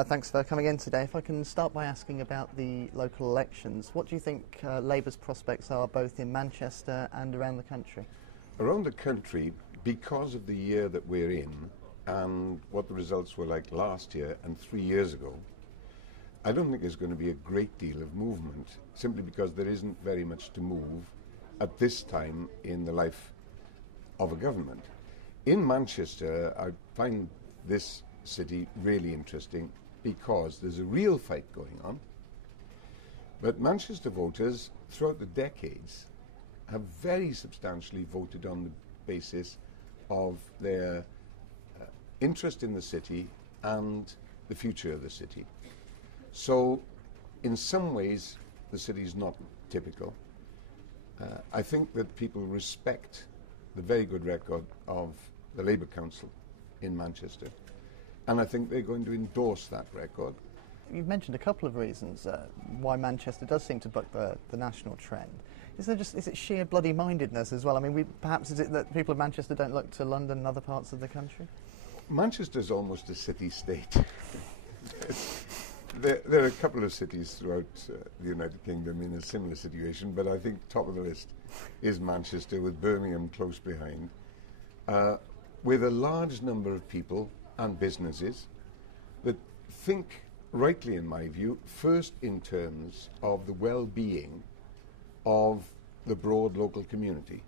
Thanks for coming in today. If I can start by asking about the local elections, what do you think Labour's prospects are both in Manchester and around the country? Around the country, because of the year that we're in and what the results were like last year and 3 years ago, I don't think there's going to be a great deal of movement, simply because there isn't very much to move at this time in the life of a government. In Manchester, I find this city really interesting because there's a real fight going on, but Manchester voters throughout the decades have very substantially voted on the basis of their interest in the city and the future of the city. So in some ways the city is not typical. I think that people respect the very good record of the Labour Council in Manchester, and I think they're going to endorse that record. You've mentioned a couple of reasons why Manchester does seem to buck the national trend. Is it sheer bloody mindedness as well? I mean, perhaps is it that people of Manchester don't look to London and other parts of the country? Manchester's almost a city-state. There are a couple of cities throughout the United Kingdom in a similar situation, but I think top of the list is Manchester, with Birmingham close behind, with a large number of people and businesses that think, rightly in my view, first in terms of the well-being of the broad local community,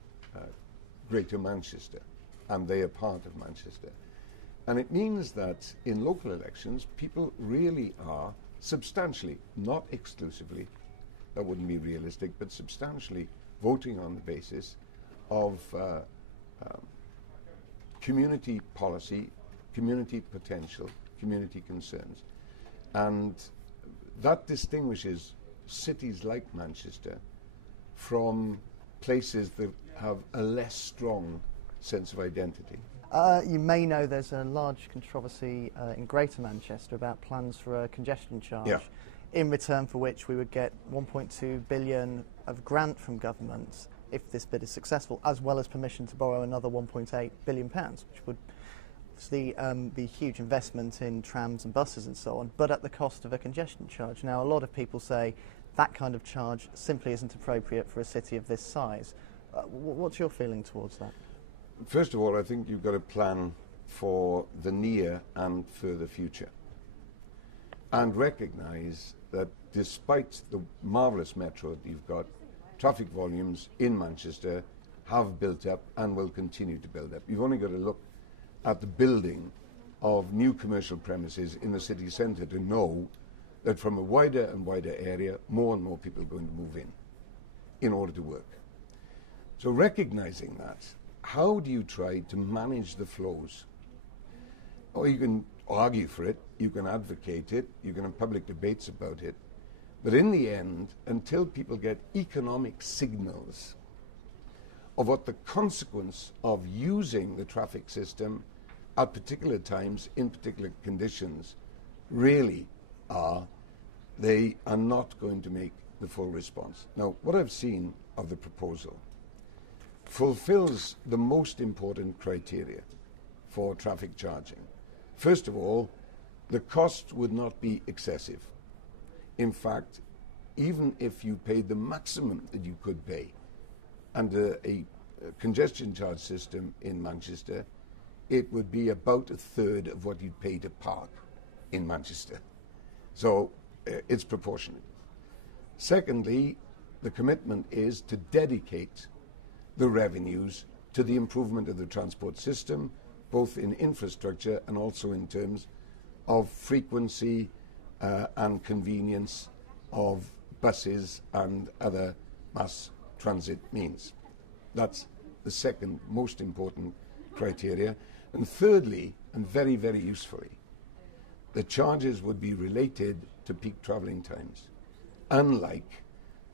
Greater Manchester, and they are part of Manchester. And it means that in local elections, people really are substantially, not exclusively, that wouldn't be realistic, but substantially voting on the basis of community policy, community potential, community concerns. And that distinguishes cities like Manchester from places that have a less strong sense of identity. You may know there's a large controversy in Greater Manchester about plans for a congestion charge, in return for which we would get 1.2 billion of grant from government if this bid is successful, as well as permission to borrow another 1.8 billion pounds, which would obviously be huge investment in trams and buses and so on, but at the cost of a congestion charge. Now, a lot of people say that kind of charge simply isn't appropriate for a city of this size. What's your feeling towards that? First of all, I think you've got to plan for the near and further future and recognise that despite the marvellous metro that you've got, traffic volumes in Manchester have built up and will continue to build up. You've only got to look at the building of new commercial premises in the city centre to know that from a wider and wider area, more and more people are going to move in order to work. So recognising that, how do you try to manage the flows? Or you can argue for it, you can advocate it, you can have public debates about it, but in the end, until people get economic signals of what the consequence of using the traffic system at particular times, in particular conditions, really are, they are not going to make the full response. Now, what I've seen of the proposal fulfills the most important criteria for traffic charging. First of all, the cost would not be excessive. In fact, even if you paid the maximum that you could pay under a congestion charge system in Manchester, it would be about a third of what you'd pay to park in Manchester. So it's proportionate. Secondly, the commitment is to dedicate the revenues to the improvement of the transport system, both in infrastructure and also in terms of frequency and convenience of buses and other mass transit means. That's the second most important criteria. And thirdly, and very, very usefully, the charges would be related to peak travelling times, unlike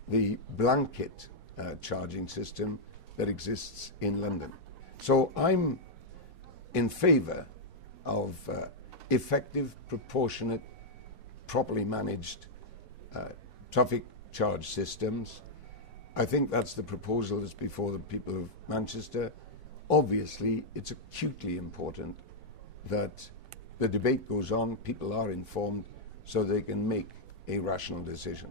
the blanket charging system that exists in London. So I'm in favour of effective, proportionate, properly managed traffic charge systems. I think that's the proposal that's before the people of Manchester. Obviously, it's acutely important that the debate goes on, people are informed, so they can make a rational decision.